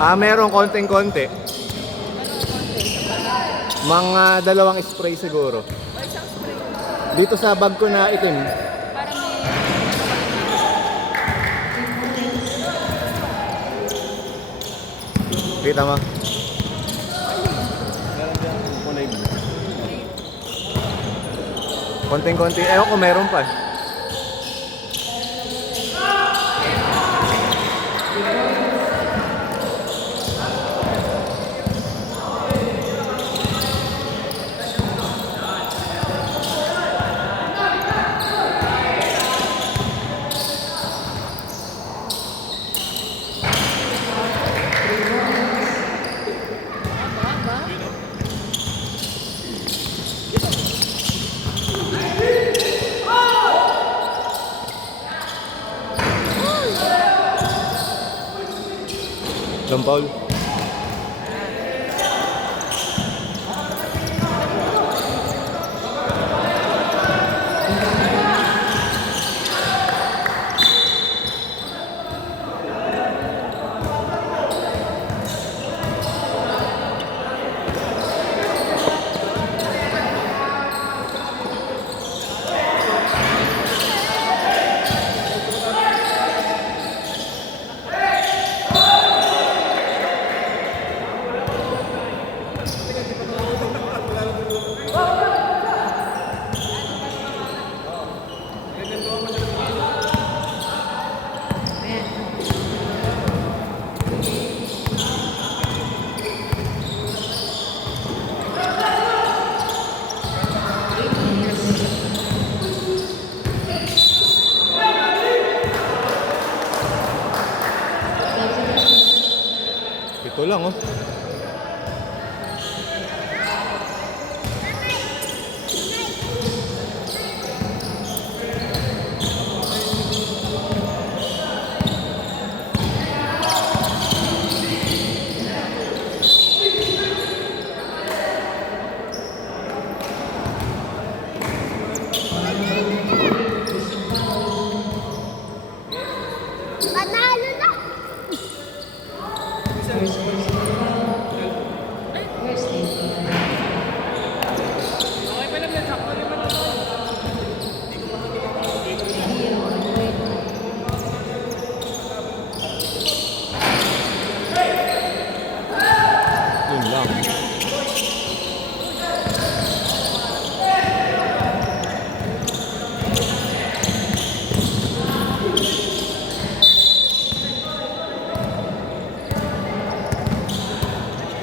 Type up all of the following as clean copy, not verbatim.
Meron konting-konti. Mga 2 spray siguro. O isang spray. Dito sa bag ko na itim. Para may... Kita mo? Konting-konti. Ewan ko meron pa. John Paul. Ito lang oh. Panalo na! Okay pa lang yan. Sakto rin man ako. Yun lang.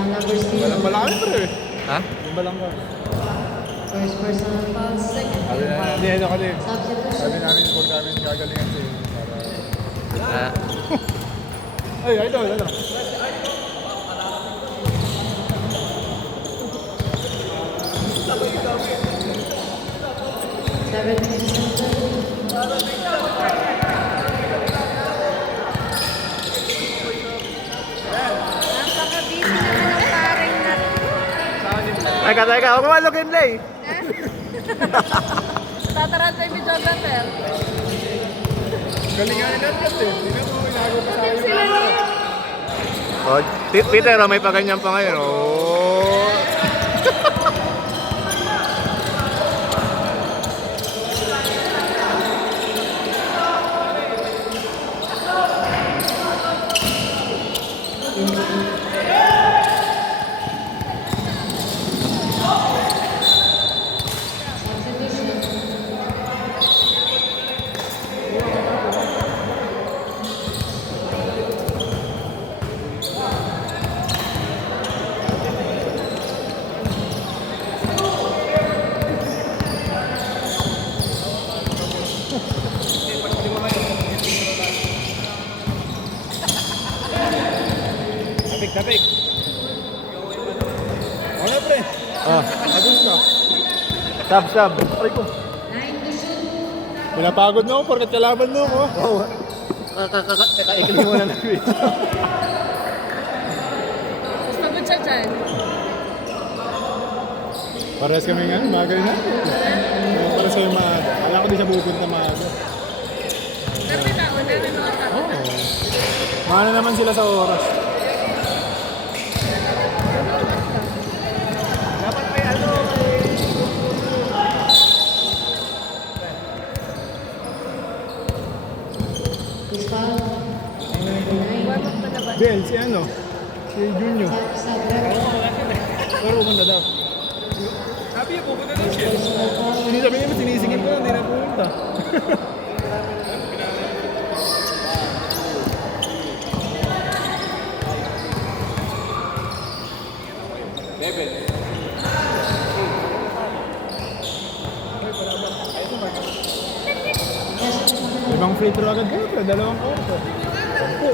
Number 6. Malaki pre. Ha? Yung balang ko. First personal foul, second Sabi na, foul. hindi, ano kasi. Sabi Substitution. namin, huwag namin gagalingan siya para... Ah, Ay, idol, ano? Seven minutes and 30. Napaka-busy naman ang paring na. teka, huwag mo malugin lay. Tatarantay ni Jordan Ter. Galingan nila kasi. Tingnan mo, inago pa sa akin. Sila niya. Oh, Peter, may paganyan pa ngayon. Oh. Tapik. Ano pre? Ah, Agos ka. sab. Aray ko. Pinapagod na ako porkat kalaban mo ako. Oh. Kakaikli mo na ng quiz. Mas pagod siya dyan. Parehas kami nga, umaga rin natin. Para sa'yo maaga. Alam ko di siya pupunta maaga. Pero nauna na naman ako. Oo. Maano naman sila sa oras. Is foul. Number 9. Warm up na naman. Bell, si ano? Si Junior. Pero pumunta daw. Personal foul. Hindi sabi niya, sinisingit ko, hindi na pumunta. Ibang free throw agad kayo, pero dalawang quarter. Sampu.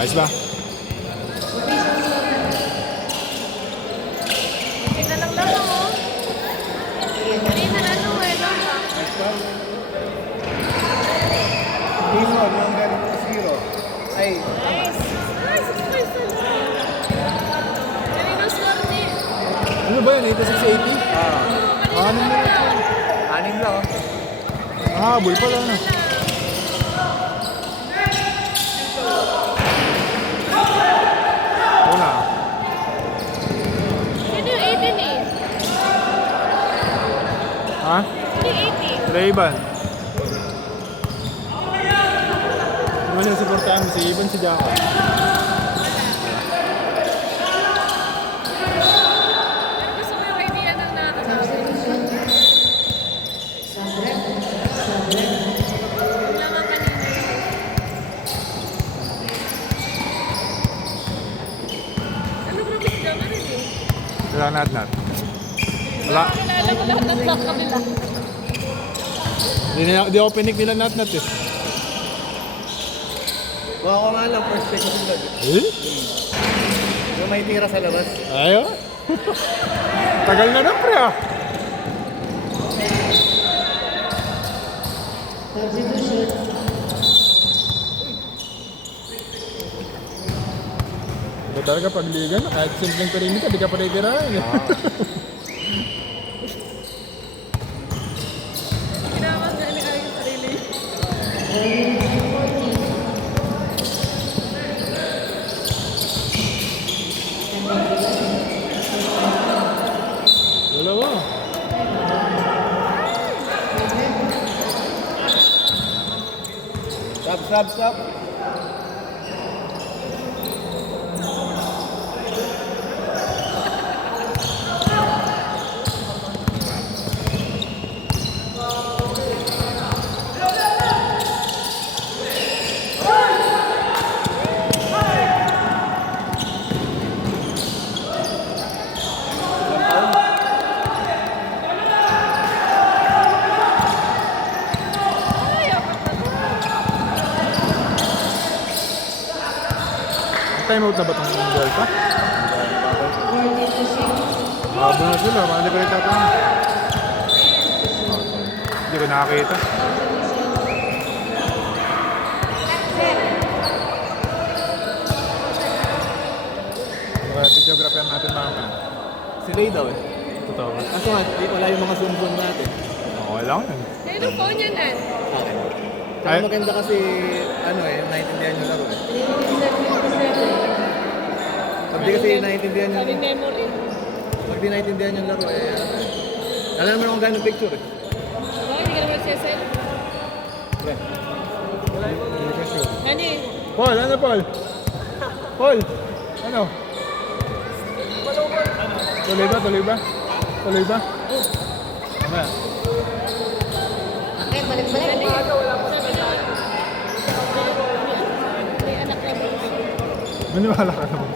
Ayos ba? Hindi na lang lang ako. Kanina na ano eh, lang lang. Team mo, number 0. Ay, Nice. Nice, it's nice na lang. Kanina score ni. Ano ba yan? 8680? Ano mo yun? anim lang oh. Habol pala na. Una. Sino yung 18 eh? Ha? Sino yung 18? Ray-Ban. Ano yung supportahan mo? Si Ivan, si Jaka. Pero gusto mo yung idea ng nakakasama. Sabrek. Sabrek. Wala nga kanina yun. Ano bro, gusto naman rin eh. Wala nat-nat. Wala. Kilala ko lahat ng block kabila. Di ako pinik nila nat-nat eh. Baka ko nga lang, first pick yung lag. Eh? Yung may tira sa labas. Ayo. Tagal na na pre ah. Substitution. Ito talaga pagligan, kahit simpleng perimeter, di ka pa titirahin eh. Ginawa nga ni Ari yung sarili. Dalawa. Stop. Time out na ba itong Delta? 14-6. Habo na sila, paano ko rin tatanong? Hindi ko nakakita. Kaya videographer natin mamaya. Si Ray daw eh. Totoo ba? Kaso nga, wala yung mga zoom natin. Okay lang yun. Ayun ang phone niya nan. Okay. Ay. Kaya maganda kasi, ano eh, naiintindihan yung laro eh. 357. Pag di kasi naiintindihan Sabi yung, memory. pag di naiintindihan yung laro eh, alam naman kung gano'ng picture eh. Diba? Hindi ka naman magsasend. Pre. Hindi ko sure. Ano eh? Paul, ano Paul? Paul, ano? Tuloy ba? Tuloy ba? Mamaya. Okay, balik-balik. May anak na bro. Maniwala ka naman.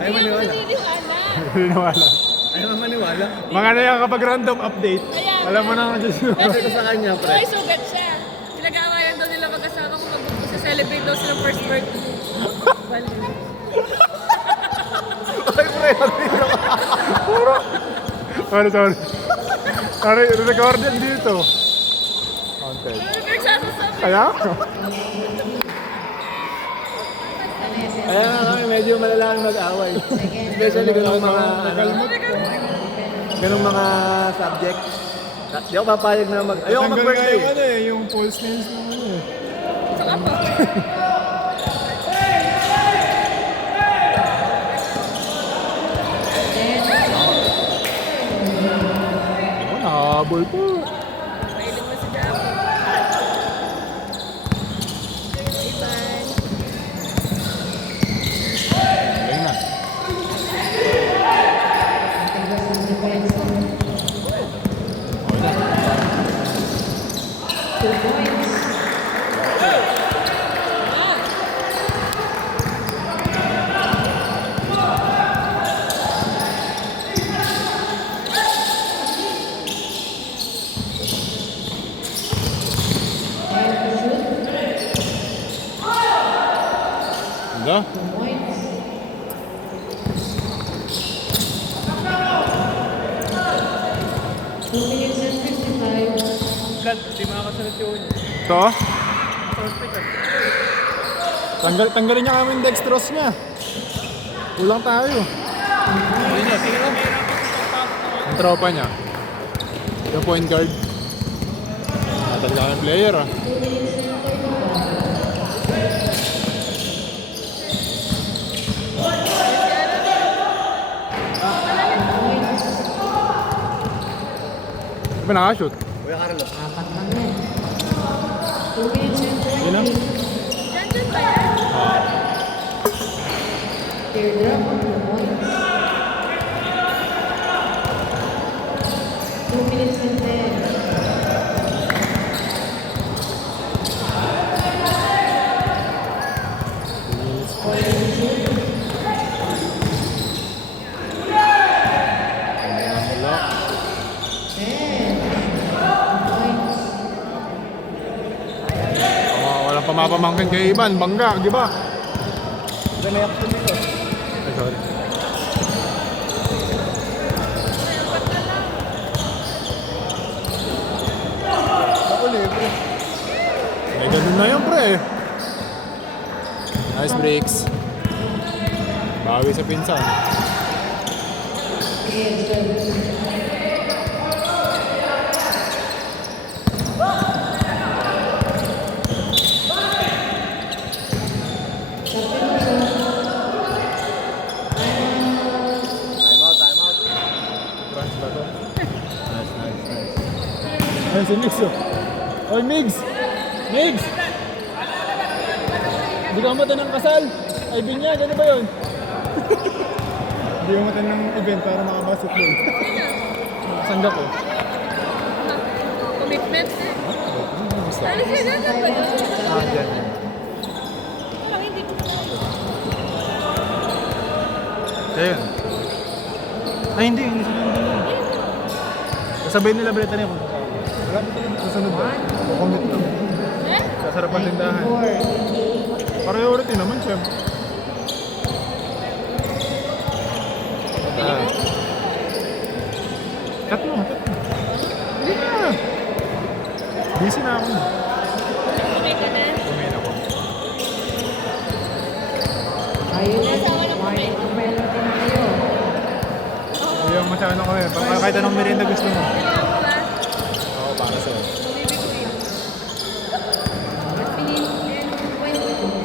Ay, maniwala. Naniniwala. Maniwala. Ay, naman maniwala. Mga na yan kapag random update, Ayan. alam mo na kung Diyos mo. Kasi ko sa kanya, pre. Ay, sugat siya. Pinag-aawayan daw nila mag-asawa kung mag-celebrate daw silang first birthday. Bali. Ay, pre, Puro. Sorry. Sorry, record din dito. Okay. Ano nagsasasabi? Kaya? Kaya nga kami medyo malalang mag-away. Especially kung ang mga, ano, Nakalmot. ganung mga subject. Di ako papayag na ayoko Tanggal nga mag-birthday. yung ano eh, yung false nails ng ano eh. Saka pa. Oh, nakahabol po. Mahilig mo si Japo. Ivan. Ayun na. Tagas ng depensa. 2 points. Time to shoot. Ganda. 2 points. Two minutes and 55. Blood, di makakasunod yun. Ito? Tanggalin niya kami yung dextrose niya. Kulang tayo. Ang tropa niya. Yung point guard. Talaga kami player ah. 2 minutes and 35. Points. Di ba nakashoot? Kuya Carlos. Apat lang yan. 2 minutes and Yun lang. 20. Diyan ba yan? Teardrop, 2 points. 2 minutes and 10. Point to shoot. Wala. 10 points. Walang pamapamangkin kay Ivan. Bangga, di ba? Ganyan ako dito. Ay, sorry. Ako libre. May ganun na yun, pre. Nice breaks. Bawi sa pinsan. Yes, sir. Time out. France ba to? Nice. Ay, si Migs oh. Oy, Migs! Migs! Hindi ka mata ng kasal. Ay, binyag, ano ba yun? Hindi ka mata ng event para makabasketball. Sanda ko. Commitment eh. Ano siya na ba yun? Dyan. Parang hindi ko Ayun. Ay, hindi sila. Kasabay nila balita niya kung wala ba talaga kasunod ba? Kukomit lang. Eh? Kasarapan tindahan. 4. Priority naman, syempre. Cut mo. Hindi na. Busy na ako. Kumay ka na. Kumain ako. Ayun na. Mark penalty na kayo. Hindi ako masyado ko eh. Kahit anong merienda gusto mo. Kailangan ko ba? Oo, para sa'yo. Bibig ko yun. 1 minute and 20.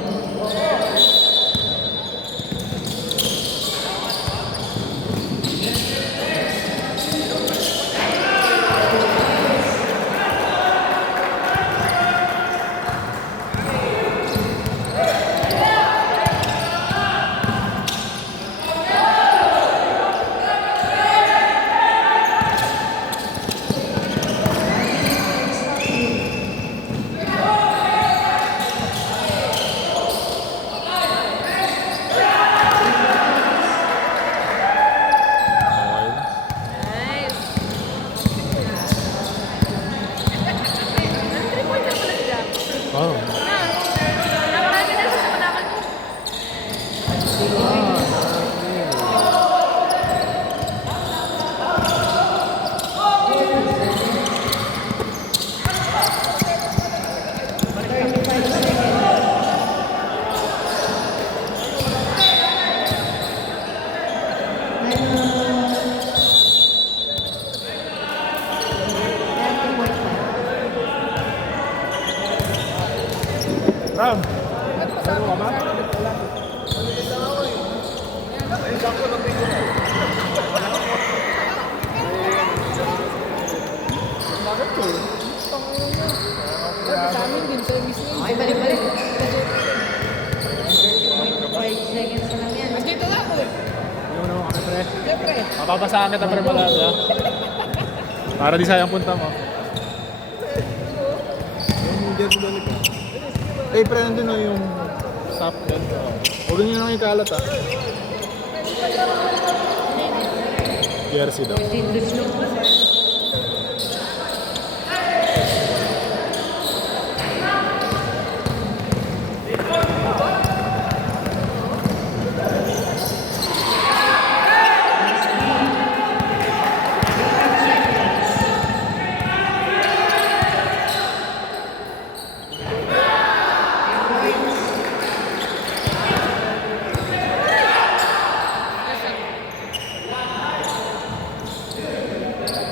Ram. Laro ka ba? Bakit ko? Sa amin din, service na Okay, balik-balik. 5 seconds na lang yan. Dito nga ako eh. Yung naman kami, pre. Siyempre. Mapapasahan kita, pre, malala. Para di sayang punta mo. Yung jersey balik ka. Eh, pre, nandun na yung stop dyan. Huwag nyo nang ikalat, ah. Jersey daw. 14 to shoot.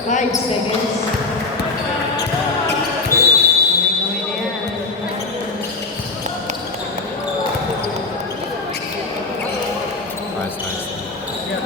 Five seconds.